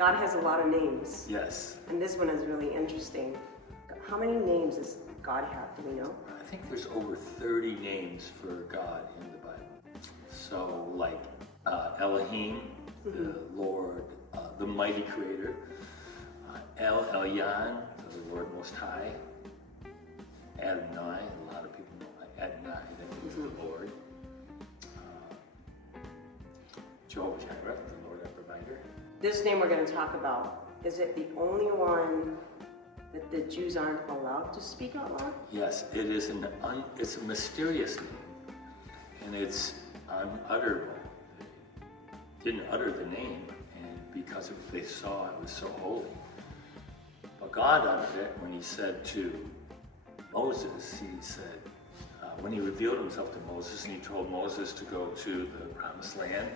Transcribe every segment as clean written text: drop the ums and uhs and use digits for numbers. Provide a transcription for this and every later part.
God has a lot of names. Yes. And this one is really interesting. How many names does God have? Do we know? I think there's over 30 names for God in the Bible. So like Elohim, the Lord, the mighty creator, El Elyon, the Lord Most High, Adonai, a lot of people know Adonai, that means the Lord. Jehovah Jireh, the Lord our provider. This name we're going to talk about, is it the only one that the Jews aren't allowed to speak out loud? Yes, it is it's a mysterious name, and it's unutterable. They didn't utter the name, and because they saw it was so holy. But God uttered it when he said to Moses, he said, when he revealed himself to Moses and he told Moses to go to the promised land,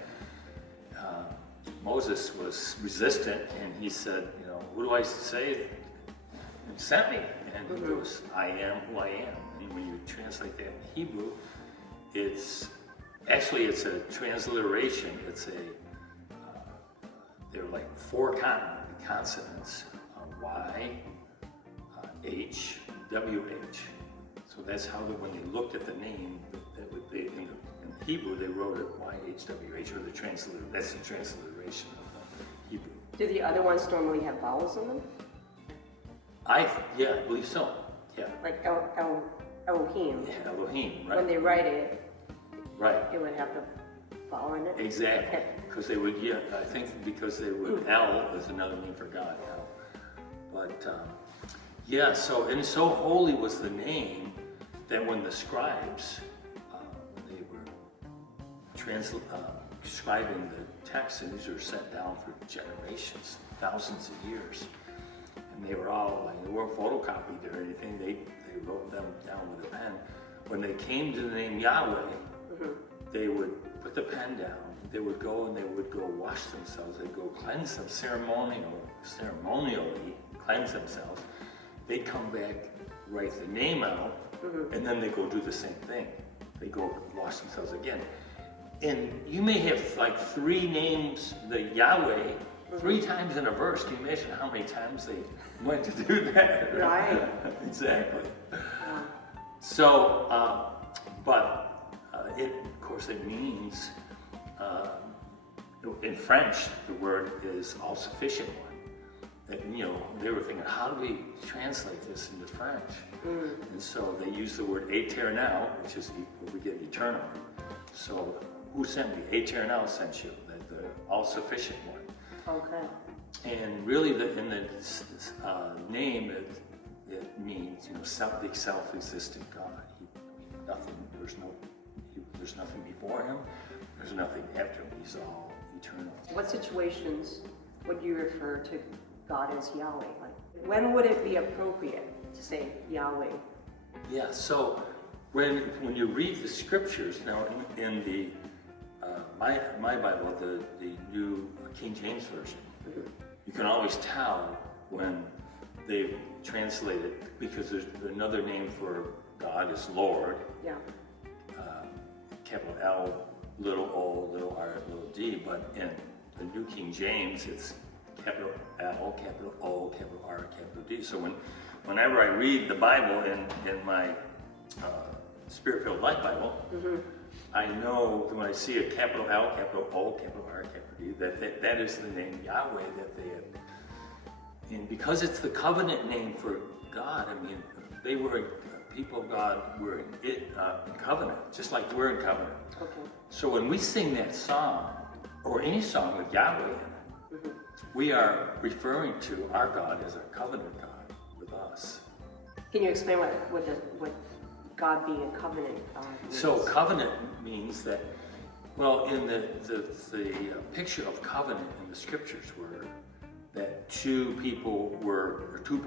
Moses was resistant and he said, what do I say? And sent me. And he goes, I am who I am. And when you translate that in Hebrew, it's a transliteration. They're like four consonants, Y, H, WH. So that's how when they looked at the name, in Hebrew they wrote it YHWH, or that's the transliteration of the Hebrew. Do the other ones normally have vowels in them? I believe so. Yeah. Like Elohim. Yeah, Elohim, right. When they write it, right, it would have the vowel in it? Exactly. Okay. Because they would, I think because they would, El is another name for God, El. But, and so holy was the name that when the scribes, they were scribing the text, and these were sent down for generations, thousands of years. And they were all, they weren't photocopied or anything, they wrote them down with a pen. When they came to the name Yahweh, they would put the pen down, they would go and they would go wash themselves, they'd go cleanse them, ceremonially cleanse themselves. They'd come back, write the name out, and then they go do the same thing. They go wash themselves again. And you may have like three names, the Yahweh, 3 times in a verse. Can you imagine how many times they went to do that? Right. Exactly. Yeah. So, of course, it means, in French, the word is all-sufficient one. That, they were thinking, how do we translate this into French? And so they use the word éternel, which is we get eternal. So, who sent me? Éternel sent you, the all-sufficient one. Okay. And really, in the name, it means, the self-existent God. There's nothing before him. There's nothing after him. He's all eternal. What situations would you refer to God as Yahweh? Like, when would it be appropriate to say Yahweh? Yeah. So when you read the scriptures now in the my Bible, the New King James Version, you can always tell when they've translated, because there's another name for God is Lord. Yeah. Capital L, little o, little r, little d. But in the New King James, it's capital L, capital O, capital R, capital D. So whenever I read the Bible in my Spirit-filled Life Bible, I know that when I see a capital L, capital O, capital R, capital D, that is the name Yahweh that they have. And because it's the covenant name for God, they were, people of God were in covenant, just like we're in covenant. Okay. So when we sing that song, or any song with Yahweh in it, we are referring to our God as a covenant God with us. Can you explain what God being a covenant means? So covenant means that, in the picture of covenant in the scriptures were that two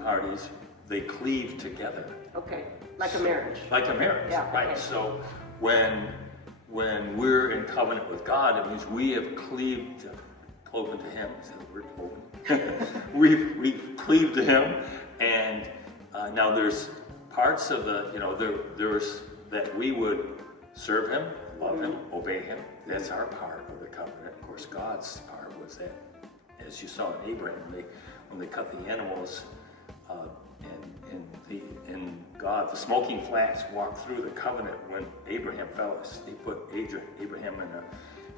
parties, they cleave together. Okay, like a marriage. Like a marriage, yeah, right. Okay. So when we're in covenant with God, it means we have cloven to him. Is that the word, cloven? we've cleaved to him, and now there's parts of there's that we would serve him, love him, obey him. That's our part of the covenant. Of course, God's part was that as you saw in Abraham, when they cut the animals, and God, the smoking flax walked through the covenant when Abraham fell. They put Abraham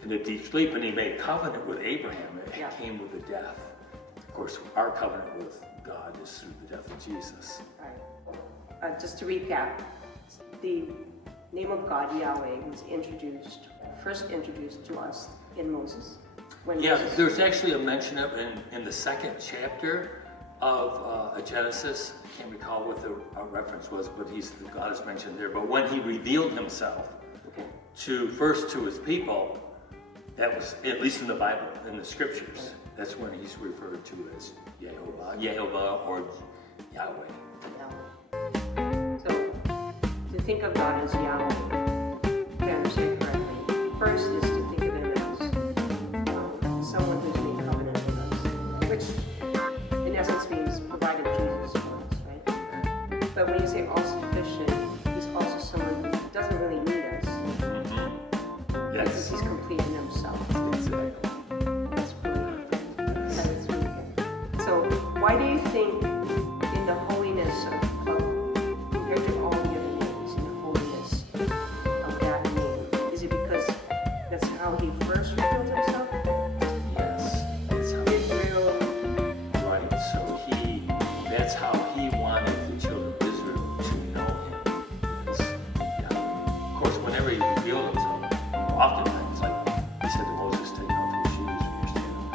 in a deep sleep, and he made covenant with Abraham. It came with the death. Of course, our covenant with God is through the death of Jesus. Right. Just to recap, the name of God, Yahweh, was first introduced to us in Moses. There's actually a mention of it in the second chapter of Genesis. I can't recall what the reference was, but God is mentioned there. But when he revealed himself first to his people, that was, at least in the Bible, in the scriptures, that's when he's referred to as Yehovah or Yahweh. So, to think of God as Yahweh, if I understand correctly, first is to think of him as someone who's made covenant with us, which in essence means provided Jesus for us, right? But when you say all-sufficient, he's also someone who doesn't really need us. Because he's complete in himself. Exactly. That's brilliant. That is really good. So, why do you think in the holiness compared to all the other names, in the holiness of that name, is it because that's how he first revealed himself? Yes. That's how Israel. Right. So that's how he wanted the children of Israel to know him. Of course, whenever he revealed himself, oftentimes, like he said to Moses, take off your shoes when you're standing up.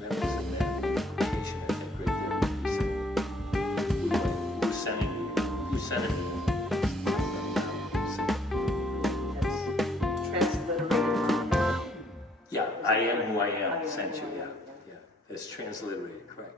That was a bad implication, I think, right there. He said, who's sending you? Who's sending you? That's transliterated. Yeah, I am who I am, sent you, yeah. That's transliterated, correct.